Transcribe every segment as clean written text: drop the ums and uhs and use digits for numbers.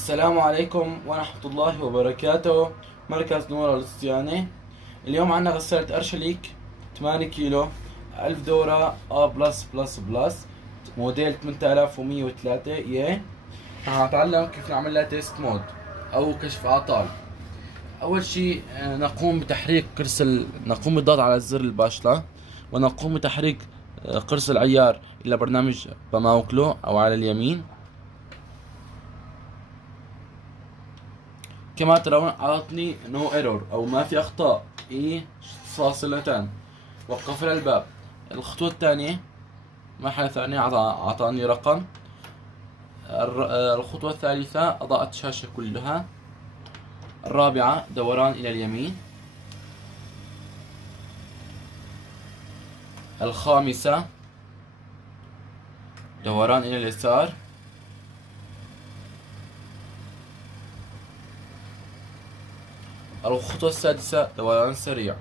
السلام عليكم ورحمة الله وبركاته. مركز نور الصيانة. اليوم عنا غسالة أرشليك 8 كيلو 1000 دورة بلس بلس بلس موديل 8103 رح نتعلم كيف نعمل لها تيست مود أو كشف أعطال. أول شي نقوم بتحريك نقوم بالضغط على زر الباشلة ونقوم بتحريك قرص العيار إلى برنامج بموكله أو على اليمين. كما ترون أعطني نو ايرور أو ما في أخطاء فاصلتان. وقف الباب. الخطوة الثانية مرحلة ثانية أعطاني رقم. الخطوة الثالثة أضاءت الشاشة كلها. الرابعة دوران إلى اليمين. الخامسة دوران إلى اليسار. الخطوة السادسة دوران سريع.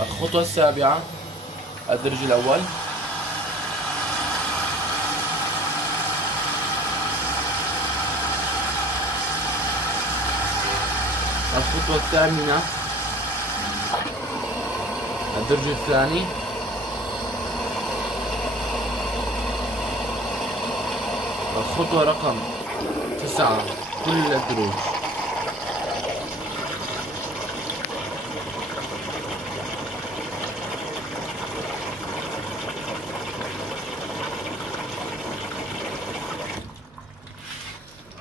الخطوة السابعة الدرج الأول. الخطوة الثامنة الدرج الثاني. الخطوة رقم 9 كل الدروج.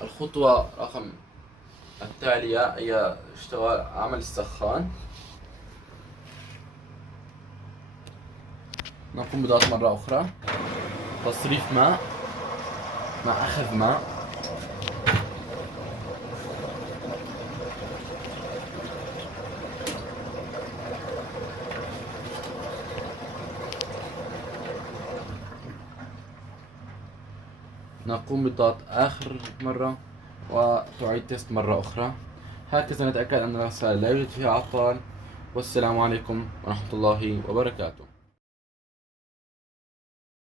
الخطوة رقم التالية هي اشتغال عمل السخان. نقوم بضغط مرة أخرى. تصريف ماء مع أخذ ماء. نقوم بالضغط آخر مرة وتعيد تيست مرة أخرى. هكذا نتأكد أن الغسالة لا يوجد فيها أعطال. والسلام عليكم ورحمة الله وبركاته.